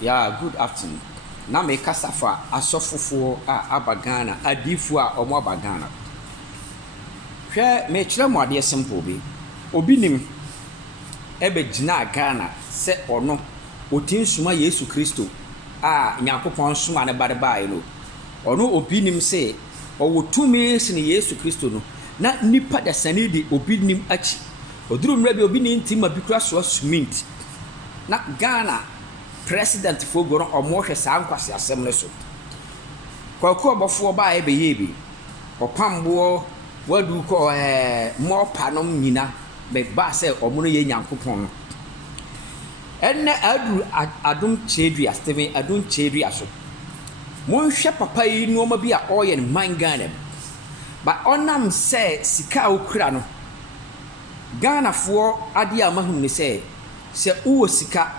Yeah, good afternoon. Na me kasa fa asɔfofoɔ a aba Ghana, adiifoɔ a ɔmo aba Ghana. Hwɛ me kyerɛ mo adeɛ simple bi. Obi nim ɛbɛgyina Ghana sɛ ɔno ɔtin soma Yesu Kristo a Nyankopɔn soma ne ba de baeɛ no. Ɔno obi nim sɛ ɔwɔ tumi sene Yesu Kristo no. Na nipa dasani di obi nim akyi. Oduru mmerɛ bi obi ne ntima bi kura soa cement. Na Ghana President Fogo no ɔmo hwɛ saa nkwasi asɛm no so. Kwaku ɔbɔfoɔ baa ɛbɛyɛ bi. Ɔpamboɔ wadu kɔ mɔpa nom nyina bɛba sɛ ɔmo no yɛ Nyankopɔn no. Ɛnɛ aduru adom kyedua Steven adom kyedua so. Monhwɛ papa yi nneɛma bi a ɔyɛ no man Ghana. Ba ɔnam sɛ sika a okura no. Ghanafoɔ adeɛ a mahunu ne sɛ wowɔ sika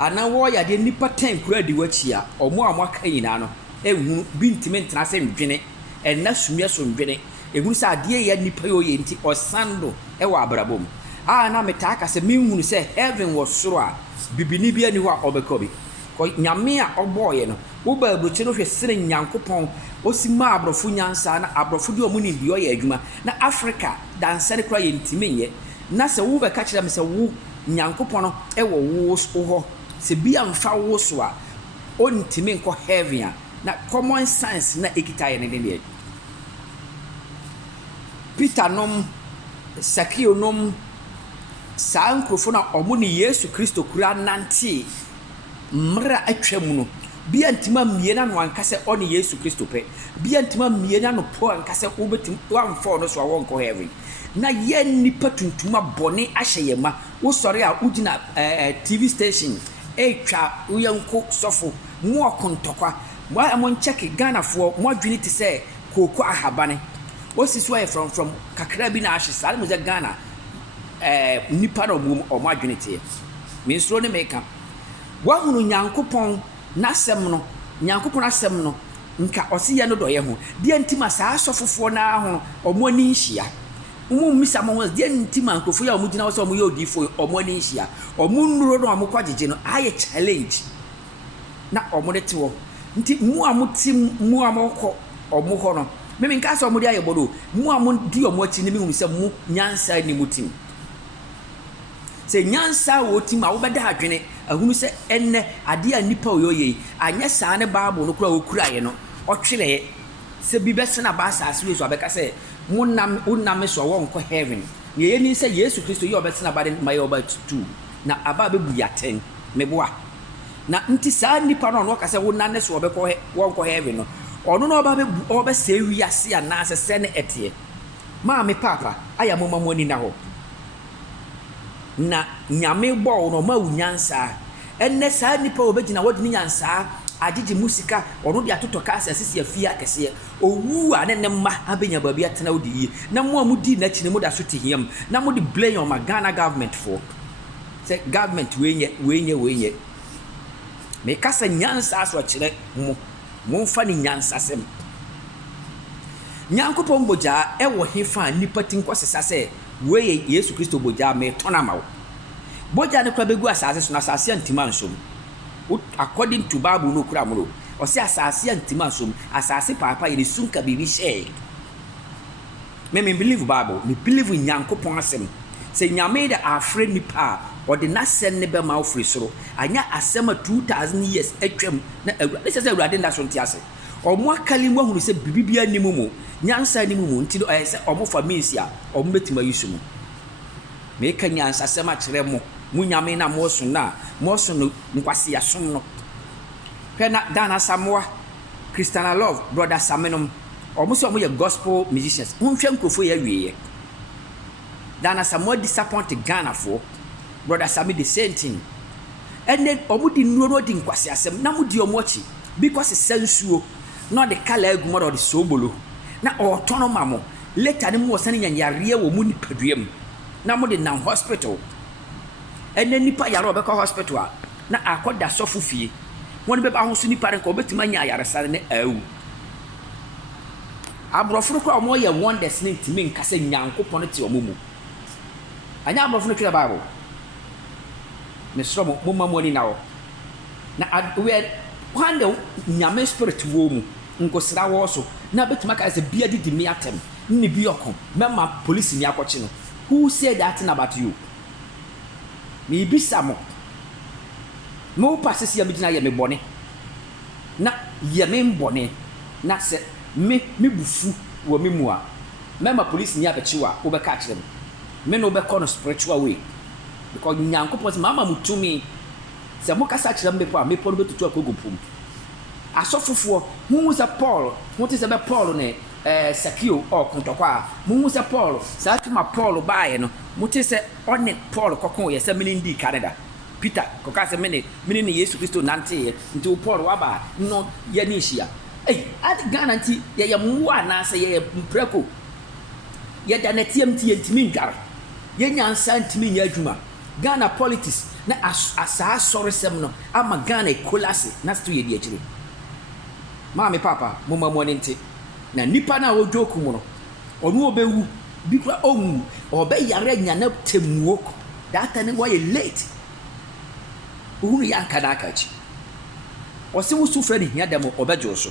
ana wɔyɛ adeɛ nipa 10 kura di wakyi a ɔmo a mo aka nyinaa no ehunu bi ntime ntena sɛ ndwene ɛna sumia so ndwene ehunu sɛ adeɛ yɛ nipa yɛ oyɛ nti ɔsando ɛwɔ abrabom a na metaa ka sɛ menhunu sɛ heaven wɔ soro a bibini bi ani hɔ a ɔbɛkɔ bi kɔ nyame a ɔbɔɔyɛ no wo ba abrokyɛ no hwɛ sene Nyankopɔn osi ma abrɔfo nyansa na abrɔfo de ɔmo ne bi ɔyɛ adwuma na Africa dansare kura yɛ ntime nyɛ na sɛ wo bɛka kyerɛ me sɛ wo Nyankopɔn no ɛwɔ wo hɔ sɛ bi amfa wo so a ɔntimi nkɔ heaven a na common sense na ekita yɛ ne deɛ Peter nom Sakio nom saa nkrofo na ɔmo ne Yesu Kristo kura nante mmra atwa mu no bi antima mmie na no anka sɛ ɔne Yesu Kristo pɛ bi antima mmie na no po anka sɛ wobetim wamfa no so a wɔnkɔ heaven na yɛ nipa tuntuma bɔne ahyɛ yɛ ma wo sɔre a wogina TV station etwa uyanko sofo mo akontokwa mo ncheck Ghana for mo adwini te se koko ahabane osi so yɛ from kakra bi na ahye sare mo ze Ghana nipa no mo adwini te me nsoro ne meka wa hunu Nyankopɔn nasɛm no Nyankopɔn asɛm no nka ɔse yɛ no dɔyɛ ho de ntima saa sofofoɔ na ho ɔmo ani nhia misa mo de ntima nkofo ya ɔmo gina wo sɛ ɔmo yɛ odifo ɔmo ani nhia ɔmo nnuro no ɔmo kwagege no ayɛ challenge na ɔmo de te wo nti mu a mo ti mu a mo kɔ ɔmo hɔ no me nka sɛ ɔmo de ayɛ bodo mu a mo di ɔmo akyi ne me hu sɛ mu nyansa ni mo tim sɛ nyansa wo tim a wo bɛda adwene ahunu sɛ ɛnɛ ade a nipa wo yɛ anyɛ saa ne bible no kura wo kura yɛ no ɔtwerɛ sɛ bi bɛsena ba asase we so abɛka sɛ unam so wonko heaven ye yeni sɛ Yesu Kristo yɛ obɛtena ba de ma yɛ obatu na aba bebu yaten meboa na nti saa nipa no no ka sɛ wonane so obɛkɔ wonko heaven no ɔno no ɔba bebu ɔbɛsɛ wiase ana sɛ sɛ ne ɛteɛ ma me papa aya moma mo ani na hɔ na nyame bɔ no ma wunyansa ɛnɛ saa nipa obɛgina wodi ne nyansa agigi musika ɔno de atoto ka asase afia kɛseɛ owu a ne mma abenya baabi atena wodi yi na mo a mudi na kyine mo da so tihiam na mo de blame on my Ghana government for say government wenye me kasa nyansa so kyerɛ mo mfa ne nyansa sem Nyankopɔn boja ɛwɔ hefa nipa tinko sesa sɛ we Yesu Kristo boja me tonama boja ne kwa begu asase so na asase antima nsom according to Bible no kura mo o se asase antima som asase papa ye sunka bibi share me believe Bible me believe in Nyankopɔn asɛm se nyame da afre nipa o de nasɛm ne be ma ofri soro anya asɛm 2000 years atwam na awurade sɛ awurade nda so ntiase o mo akali mo hunu sɛ bibi animu mu nyansa animu mu nti sɛ o mo famisi a o mo betima yusu mu me ka nyansa sɛm a kyerɛ mo munyame na mo so no nkwase yasom no hwɛ na Dana Samoa Christiana Love brother Samenom ɔmo so ɔmo yɛ gospel musicians nhwɛ nkrofo yɛ wiye Dana Samoa disappoint Ghana for brother Sami the same thing and then ɔmo di nnuro no di nkwase asɛm na mo di ɔmo akyi because sensuo na de kala agumo na de sobolo na ɔtɔno mamo later ne mo wɔsane nyanyare wɔ mu nipaduam na mo de nam hospital and then nipa yaro obekɔ hospital na akoda sɔfo fie won be ba ho so nipa nka obetima nya ayaresa ne awu abrofo ko ɔmo yɛ wonders ne ntimi nka sɛ Nyankopɔn te ɔmo mu anya abrofo no twere Bible me sro mo mamma mo ni na wo na we when the nyame spirit wo mu nkosra wo so na betuma ka se bia di me atem ni bi okon mema police ni akɔkye no. Who said that thing about you? Me bi samo mo passes ya me gina ye me bone na ye me mbone na se me bufu wo me mu a mema police ni abekyi wa wo be ka kire me no be call no spiritual way because nyankopɔn mama mutumi se mo kasa kire me po a me po no betutu akogopum asofofo hu se Paul hu te se be Paul ne Sakio or kontokwa mu se Paul sa tuma Paul baaye no mu te se one Paul kokon ye se mini ndi Canada Peter koka se mini ni Yesu Kristo nante nti Paul waba no ye ni hia ad Ghana nti ye mu ana se ye mpreko ye da na tiem ti ntimi ndware ye nyansa ntimi nya adwuma Ghana politics na asa sorry sem no ama Ghana ekolase na sto ye di akire maame papa mo mamone nti na nipa na ojoku mu no onu obewu bi kwa onwu obeyare nya na temuo that time why late uhunu ya nka na akachi wose wo sufre ni hia dem obejo so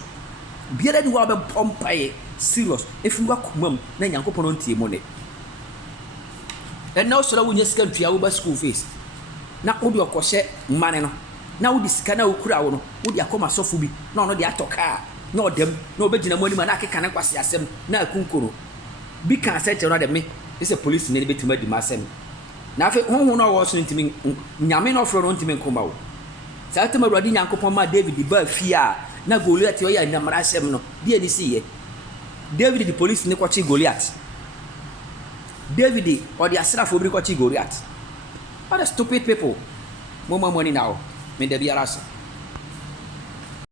biara ni wa be pompaye serious efunwa kumam na nyankopon ntie mo ne and now so la wunya sika ntua wo ba school fees na odi okose mane no na odi sika na okura wo no odi akoma sofo bi na ono de atoka na odem na obegina mo ni ma na akeka na kwase asem na akunkoro bi kan se che no de me ise police ne betima di masem na afi honhon na wo so ntimi nyame no fro no ntimi nkoma wo sa tema rodi nyankopon ma David ba fia na Goliath yo ya nyamara asem no bi ani siye David the police ne kwachi Goliath David or the asrafo bi kwachi Goliath. What a stupid people. Mama money now. Me de biara so